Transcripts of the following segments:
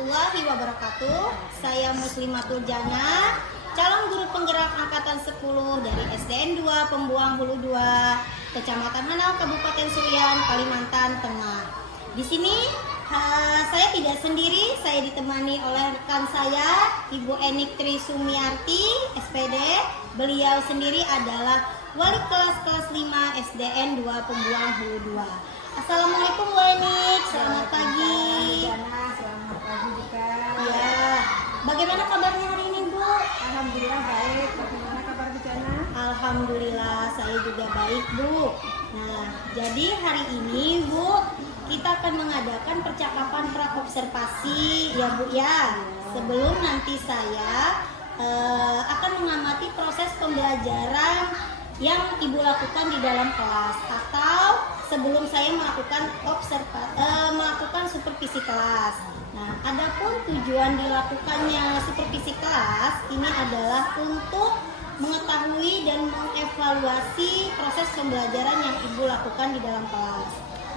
warahmatullahi wabarakatuh. Saya Muslimatul Jana, calon guru penggerak angkatan 10 dari SDN 2 Pembuang Hulu 2, Kecamatan Hanau, Kabupaten Sulian, Kalimantan Tengah. Di sini saya tidak sendiri, saya ditemani oleh rekan saya, Ibu Enik Tri Sumiarti, SPD. Beliau sendiri adalah wali kelas 5 SDN 2 Pembuang Hulu 2. Assalamualaikum Bu Enik, selamat pagi. Selamat pagi juga. Ya, bagaimana kabarnya hari ini Bu? Alhamdulillah baik. Bagaimana kabar Bu Jana? Alhamdulillah saya juga baik Bu. Nah, jadi hari ini Bu, kita akan mengadakan percakapan praobservasi ya Bu ya. Sebelum nanti saya akan mengamati proses pembelajaran yang Ibu lakukan di dalam kelas, atau sebelum saya melakukan melakukan supervisi kelas. Nah, adapun tujuan dilakukannya supervisi kelas ini adalah untuk mengetahui dan mengevaluasi proses pembelajaran yang Ibu lakukan di dalam kelas.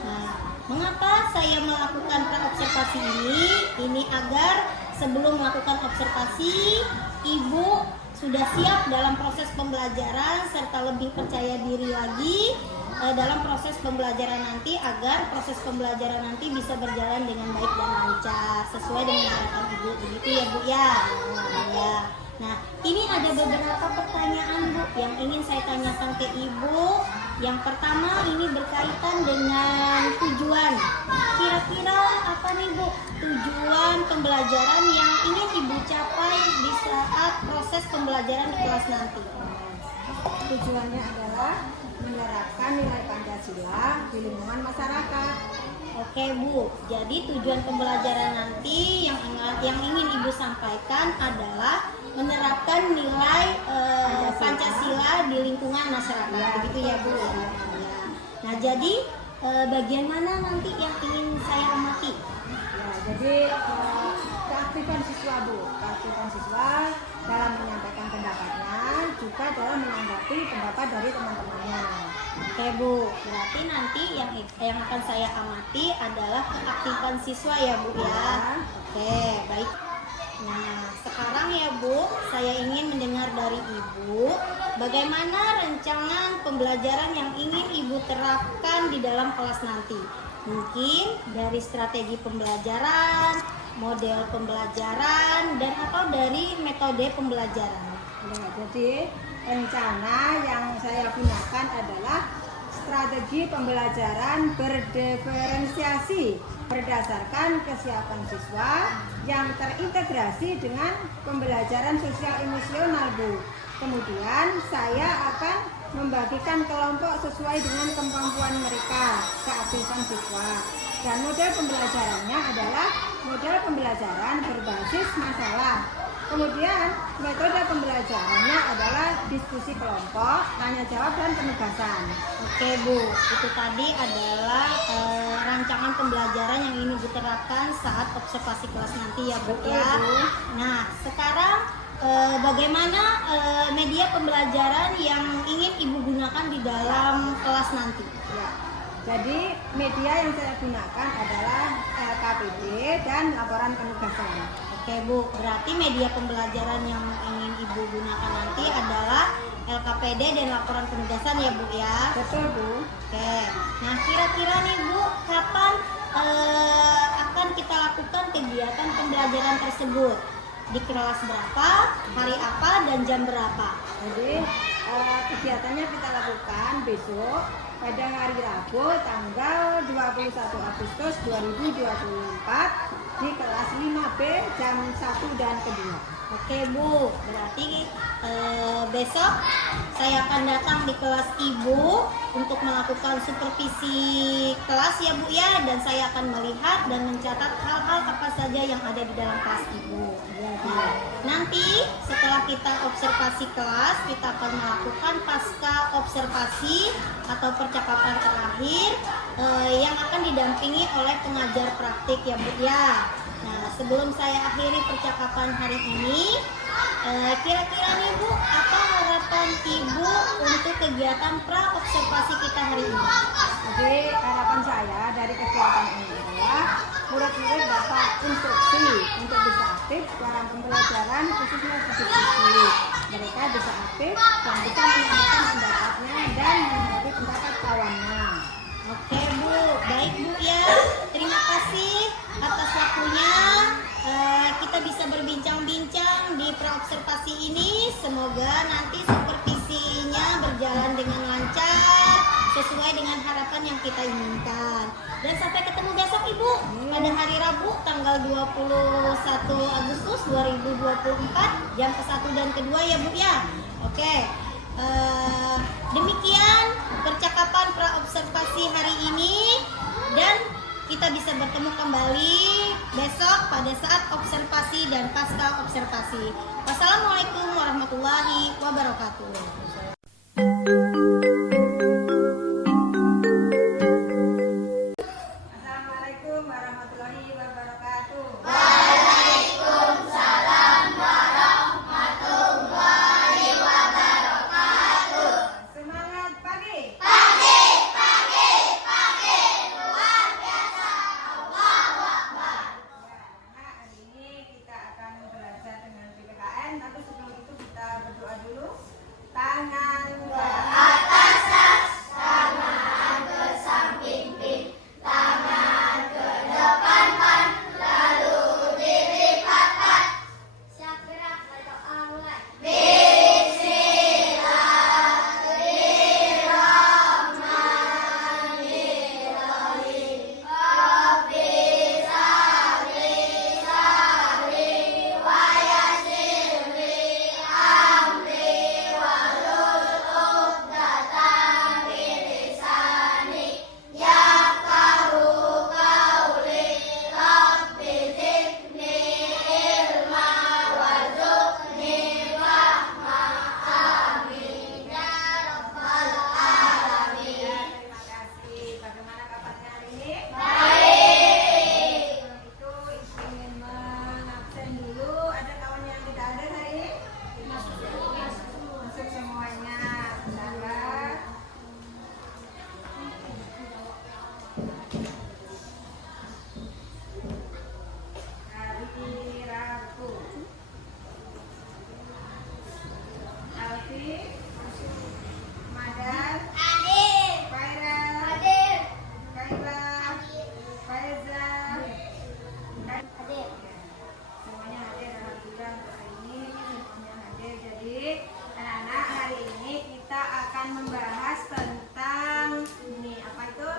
Nah, mengapa saya melakukan praobservasi ini? Ini agar sebelum melakukan observasi, Ibu sudah siap dalam proses pembelajaran serta lebih percaya diri lagi dalam proses pembelajaran nanti, agar proses pembelajaran nanti bisa berjalan dengan baik dan lancar sesuai dengan harapan Ibu. Begitu ya Bu ya. Ya. Nah, ini ada beberapa pertanyaan Bu yang ingin saya tanyakan ke Ibu. Yang pertama ini berkaitan dengan tujuan. Kira-kira apa nih Bu tujuan pembelajaran yang ingin Ibu capai di saat proses pembelajaran di kelas nanti? Tujuannya adalah menerapkan nilai Pancasila di lingkungan masyarakat. Oke Bu, jadi tujuan pembelajaran nanti yang ingin Ibu sampaikan adalah menerapkan nilai Pancasila di lingkungan masyarakat, Ya, begitu ya Bu? Ya. Nah, jadi bagian mana nanti yang ingin saya amati? Ya, jadi keaktifan siswa Bu, keaktifan siswa dalam menyampaikan pendapatnya, juga dalam menanggapi pendapat dari teman-temannya. Oke Bu, berarti nanti yang akan saya amati adalah keaktifan siswa ya Bu ya. Oke, baik. Nah, sekarang ya Bu, saya ingin mendengar dari Ibu bagaimana rancangan pembelajaran yang ingin Ibu terapkan di dalam kelas nanti. Mungkin dari strategi pembelajaran, model pembelajaran, dan atau dari metode pembelajaran. Ya, jadi rencana yang saya gunakan adalah strategi pembelajaran berdiferensiasi berdasarkan kesiapan siswa yang terintegrasi dengan pembelajaran sosial emosional Bu. Kemudian saya akan membagikan kelompok sesuai dengan kemampuan mereka, keaktifan siswa. Dan model pembelajarannya adalah model pembelajaran berbasis masalah. Kemudian metode pembelajarannya adalah diskusi kelompok, tanya jawab, dan penugasan. Oke Bu, itu tadi adalah rancangan pembelajaran yang ingin Ibu terapkan saat observasi kelas nanti ya Bu Betul, ya. Bu. Nah, sekarang bagaimana media pembelajaran yang ingin Ibu gunakan di dalam kelas nanti? Ya. Jadi media yang saya gunakan adalah LKPD dan laporan penugasan. Oke Bu, berarti media pembelajaran yang ingin Ibu gunakan nanti adalah LKPD dan laporan penugasan ya Bu ya. Betul Bu. Oke, nah kira-kira nih Bu, kapan akan kita lakukan kegiatan pembelajaran tersebut? Di kelas berapa, hari apa, dan jam berapa? Jadi kegiatannya kita lakukan besok pada hari Rabu tanggal 21 Agustus 2024 di kelas 5B jam 1 dan kedua. Oke Bu, berarti besok saya akan datang di kelas Ibu untuk melakukan supervisi kelas ya Bu ya, dan saya akan melihat dan mencatat hal-hal apa saja yang ada di dalam kelas Ibu. Nah, nanti setelah kita observasi kelas, kita akan melakukan pasca observasi atau percakapan terakhir yang akan didampingi oleh pengajar praktik ya Bu ya. Nah, sebelum saya akhiri percakapan hari ini, kira-kira nih Bu, apa harapan Ibu untuk kegiatan pra-observasi kita hari ini? Jadi harapan saya dari kegiatan ini adalah murid-murid dapat instruksi untuk bisa aktif dalam pembelajaran khususnya diskusi. Mereka bisa aktif dan bisa menyampaikan pendapatnya dan menghadapi pendapat kawannya. Oke Bu, baik Bu ya. Terima kasih atas waktunya. Kita bisa berbincang-bincang di praobservasi ini. Semoga nanti supervisinya berjalan dengan lancar sesuai dengan harapan yang kita inginkan. Dan sampai ketemu besok Ibu pada hari Rabu tanggal 21 Agustus 2024 jam ke-1 dan ke-2 ya Bu ya. Oke. Demikian percakapan praobservasi hari ini dan kita bisa bertemu kembali besok pada saat observasi dan pasca observasi. Wassalamualaikum warahmatullahi wabarakatuh. Assalamualaikum warahmatullahi wabarakatuh. Semangat pagi. Hari ini kita akan belajar dengan PPKN, tapi sebelum itu kita berdoa dulu. Tangan ke atas, tangan ke samping, tangan ke depan, lalu dilipatkan. Segera berdoa mulai. Terima kasih. Bagaimana kabarnya hari ini? Baik. Itu ingin mengabsen dulu. Ada kawan yang tidak ada hari ini? Masuk semuanya. Sabar. Hari Rabu. Alfi, Madar, Faira, Kaila, Faiza, dan semuanya hadir. Alhamdulillah untuk hari ini semuanya hadir. Jadi anak-anak, hari ini kita akan membahas tentang ini apa itu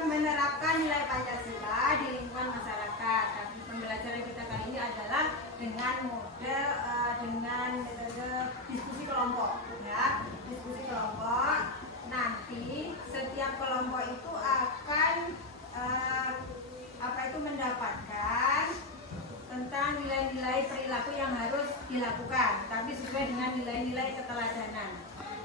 menerapkan nilai Pancasila di lingkungan masyarakat. Tapi pembelajaran kita kali ini adalah dengan model dengan metode diskusi kelompok, ya. Diskusi kelompok. Nanti setiap kelompok itu akan mendapatkan tentang nilai-nilai perilaku yang harus dilakukan, tapi sesuai dengan nilai-nilai keteladanan.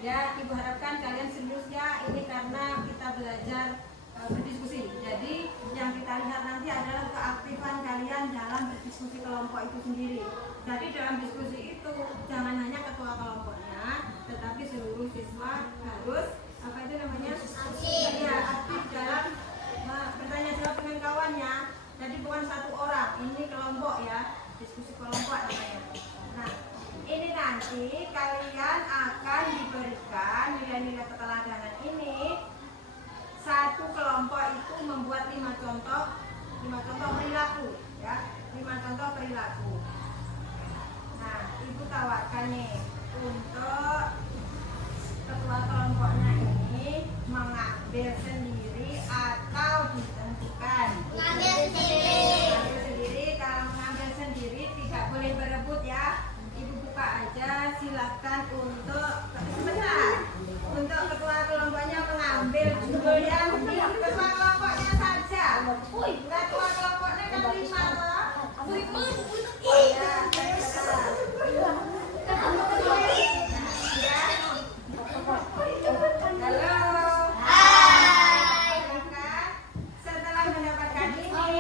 Ya, Ibu harapkan kalian serius ya, ini karena kita belajar berdiskusi. Jadi yang kita lihat nanti adalah keaktifan kalian dalam berdiskusi kelompok itu sendiri. Jadi dalam diskusi itu jangan hanya ketua kelompoknya, tetapi seluruh siswa harus aktif dalam bertanya jawab dengan kawannya. Jadi bukan satu orang, ini kelompok ya, diskusi kelompok namanya. Nah, ini nanti kalian akan diberikan nilai-nilai keteladanan ini. Satu kelompok itu membuat 5 contoh perilaku, ya, 5 contoh perilaku. Nah, Ibu tawarkan nih untuk ketua kelompoknya ini mengambil sendiri atau ditentukan. Mengambil sendiri. Mengambil sendiri. Kalau mengambil sendiri tidak boleh berebut ya. Ibu buka aja, silakan untuk sebentar. Untuk ketua kelompoknya mengambil judul yang di ketua kelompoknya saja. Ketua kelompoknya kan 5 loh. Ya, halo. Hai. Setelah mendapatkan ini,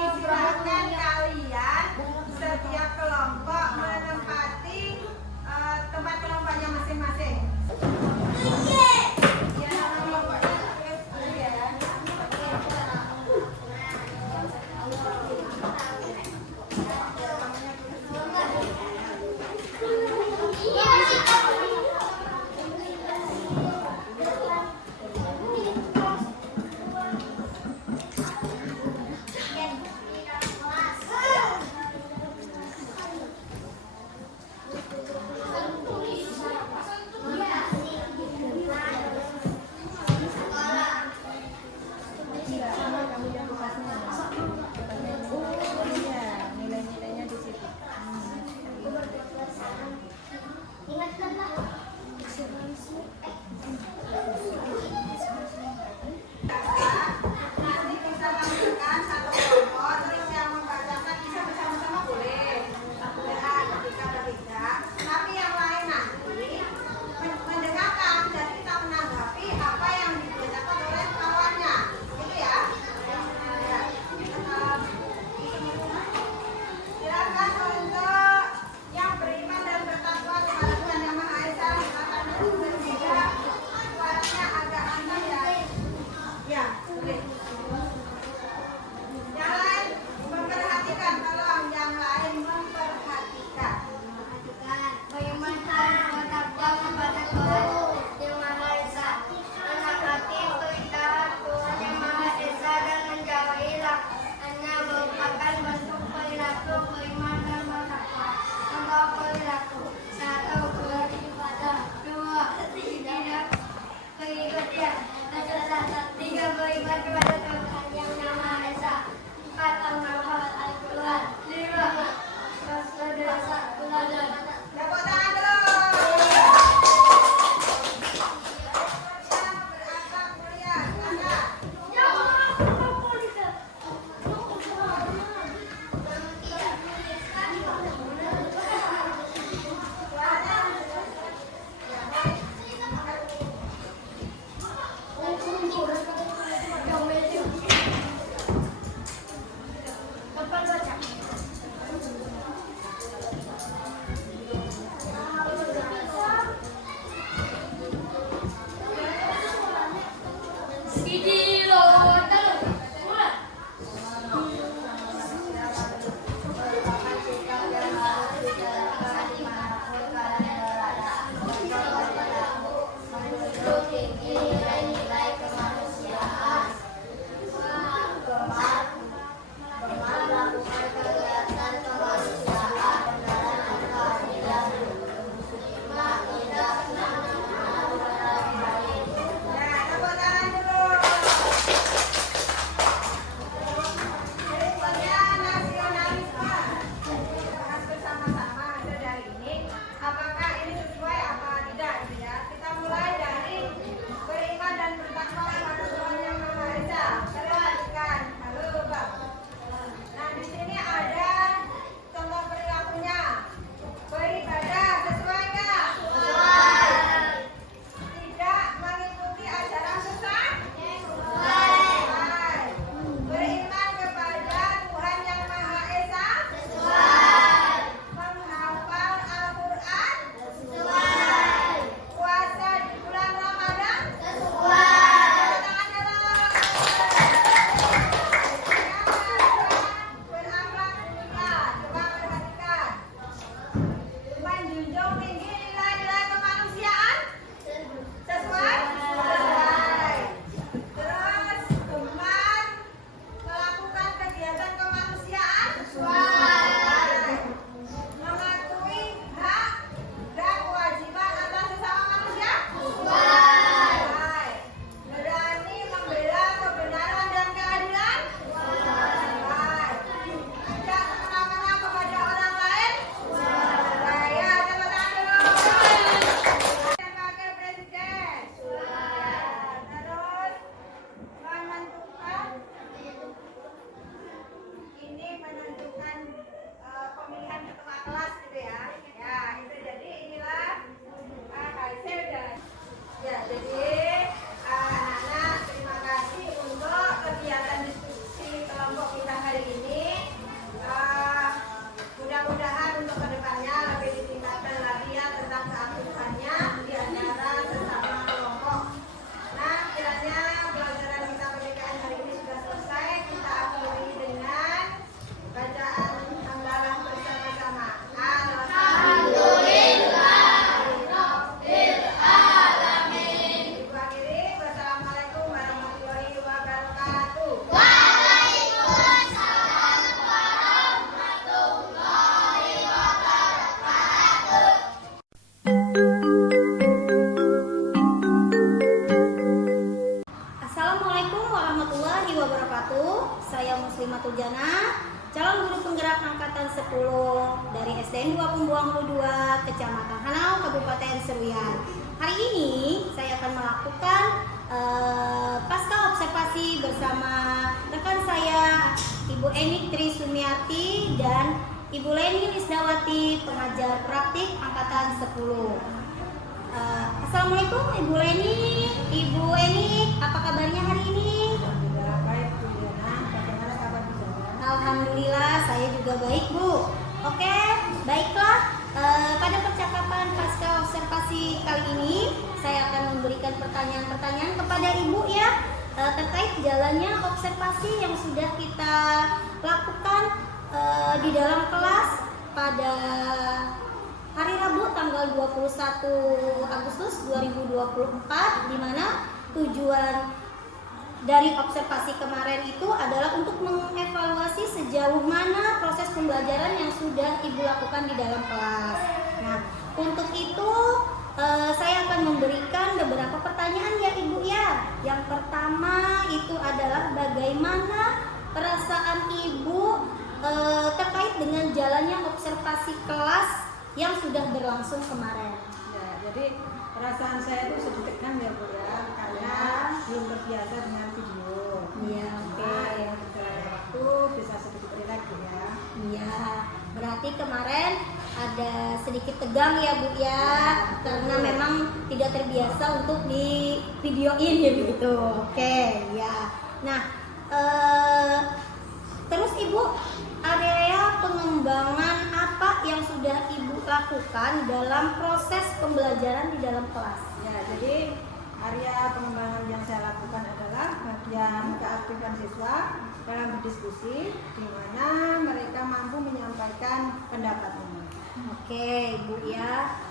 angkatan 10 dari SDN 2 Pembuang 2 Kecamatan Hanau, Kabupaten Seruyan. Hari ini saya akan melakukan pasca observasi bersama rekan saya Ibu Eni Tri Sumiati dan Ibu Leni Lisdawati, pengajar praktik angkatan 10. Assalamualaikum Ibu Leni, Ibu Eni, apa kabarnya hari ini? Alhamdulillah baik Bu Diana, bagaimana kabar Bu Diana? Alhamdulillah saya juga baik Bu. Oke, baiklah. Pada percakapan pasca observasi kali ini saya akan memberikan pertanyaan-pertanyaan kepada Ibu ya, terkait jalannya observasi yang sudah kita lakukan di dalam kelas pada hari Rabu tanggal 21 Agustus 2024, di mana tujuan dari observasi kemarin itu adalah untuk mengevaluasi sejauh mana proses pembelajaran yang sudah Ibu lakukan di dalam kelas. Nah, untuk itu saya akan memberikan beberapa pertanyaan ya Ibu ya. Yang pertama itu adalah bagaimana perasaan Ibu terkait dengan jalannya observasi kelas yang sudah berlangsung kemarin. Ya, jadi perasaan saya itu sedikit tegang ya Bu ya, karena belum terbiasa dengan video. Iya, oke. Yang berjalannya waktu bisa sedikit rileks ya. Iya, berarti kemarin ada sedikit tegang ya Bu ya, karena memang tidak terbiasa untuk di videoin ya begitu. Oke, ya. Nah, terus Ibu, area pengembangan apa yang sudah Ibu lakukan dalam proses pembelajaran di dalam kelas? Ya, jadi area pengembangan yang saya lakukan adalah bagian keaktifan siswa dalam berdiskusi, di mana mereka mampu menyampaikan pendapatnya. Oke, Ibu ya.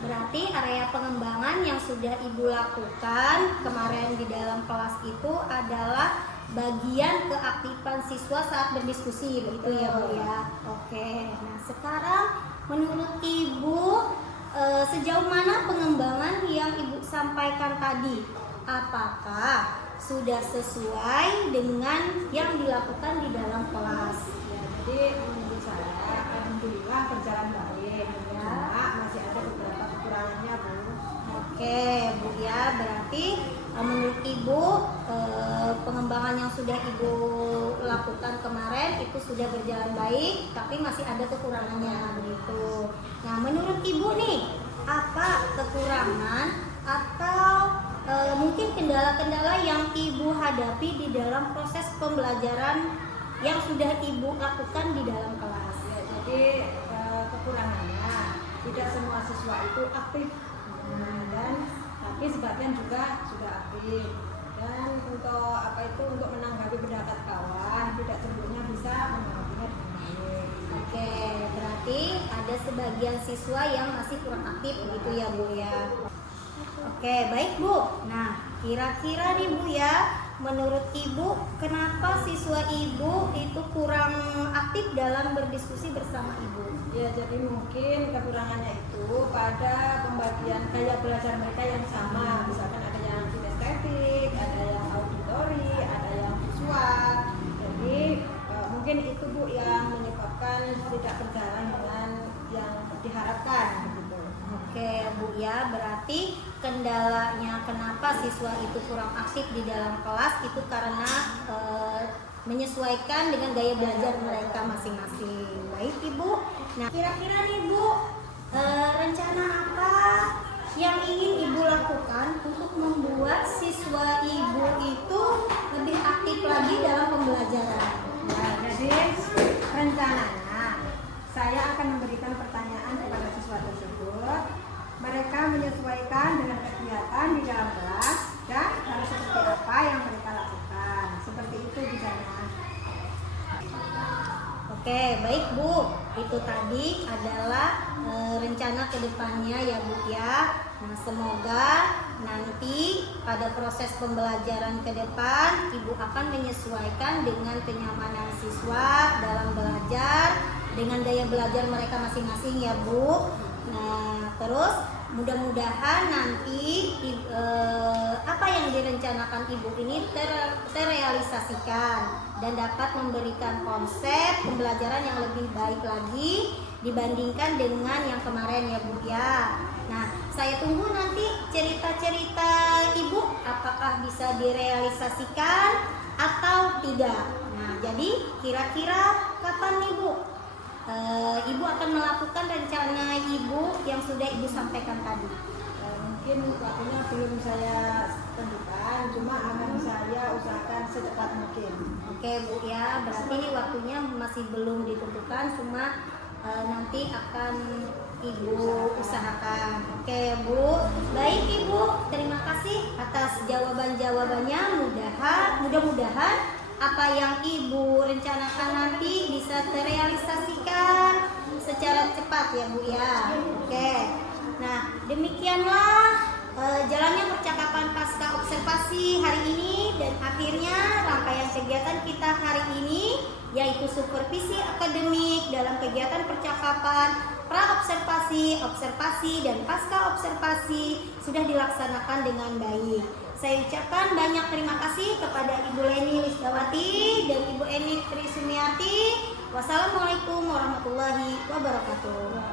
Berarti area pengembangan yang sudah Ibu lakukan kemarin di dalam kelas itu adalah bagian keaktifan siswa saat berdiskusi, begitu ya Bu ya. Oke. Nah, sekarang menurut Ibu sejauh mana pengembangan yang Ibu sampaikan tadi? Apakah sudah sesuai dengan yang dilakukan di dalam kelas? Ya, jadi menurut saya alhamdulillah berjalan baik ya, masih ada beberapa kekurangannya Bu. Oke Bu ya, berarti menurut Ibu pengembangan yang sudah Ibu lakukan kemarin itu sudah berjalan baik, tapi masih ada kekurangannya begitu. Nah, menurut Ibu nih, apa kekurangan atau mungkin kendala-kendala yang Ibu hadapi di dalam proses pembelajaran yang sudah Ibu lakukan di dalam kelas? Ya, jadi kekurangannya tidak semua siswa itu aktif, dan tapi sebagian juga sudah aktif. Dan untuk menanggapi pendapat kawan tidak seluruhnya bisa menanggapinya dengan baik. Oke, berarti ada sebagian siswa yang masih kurang aktif begitu ya Bu ya. Oke, baik Bu. Nah, kira-kira nih Bu ya, menurut Ibu kenapa siswa Ibu itu kurang aktif dalam berdiskusi bersama Ibu? Ya, jadi mungkin kekurangannya itu pada pembagian gaya belajar mereka yang sama. Misalkan ada yang kinestetik, ada yang auditori, ada yang visual. Jadi mungkin itu Bu yang menyebabkan tidak berjalan dengan yang diharapkan begitu. Oke Bu ya, berarti kendalanya kenapa siswa itu kurang aktif di dalam kelas itu karena menyesuaikan dengan gaya belajar mereka masing-masing. Baik Ibu. Nah, kira-kira nih Bu, rencana apa yang ingin Ibu lakukan untuk membuat siswa Ibu itu lebih aktif lagi dalam pembelajaran? Nah, jadi rencananya saya akan memberikan pertanyaan kepada siswa tersebut. Mereka menyesuaikan dengan kegiatan di dalam kelas dan harus seperti apa yang mereka lakukan. Seperti itu misalnya. Oke, baik Bu. Itu tadi adalah rencana kedepannya ya Bu ya. Nah, semoga nanti pada proses pembelajaran ke depan Ibu akan menyesuaikan dengan kenyamanan siswa dalam belajar, dengan gaya belajar mereka masing-masing ya Bu. Nah, terus mudah-mudahan nanti apa yang direncanakan Ibu ini terrealisasikan dan dapat memberikan konsep pembelajaran yang lebih baik lagi dibandingkan dengan yang kemarin ya Bu ya. Nah, saya tunggu nanti cerita-cerita Ibu apakah bisa direalisasikan atau tidak. Nah, jadi kira-kira kapan nih Bu? Ibu akan melakukan rencana Ibu yang sudah Ibu sampaikan tadi. Mungkin waktunya belum saya tentukan, cuma akan saya usahakan secepat mungkin. Oke Bu ya, berarti ini waktunya masih belum ditentukan, cuma nanti akan Ibu usahakan. Oke Bu, baik Ibu, terima kasih atas jawaban-jawabannya. Mudah-mudahan apa yang Ibu rencanakan nanti bisa terrealisasikan secara cepat ya Bu ya. Oke, nah demikianlah jalannya percakapan pasca observasi hari ini dan akhirnya rangkaian kegiatan kita hari ini, yaitu supervisi akademik dalam kegiatan percakapan pra-observasi, observasi, dan pasca observasi sudah dilaksanakan dengan baik. Saya ucapkan banyak terima kasih kepada Ibu Leni Lisdawati dan Ibu Eni Tri Sumiati. Wassalamualaikum warahmatullahi wabarakatuh.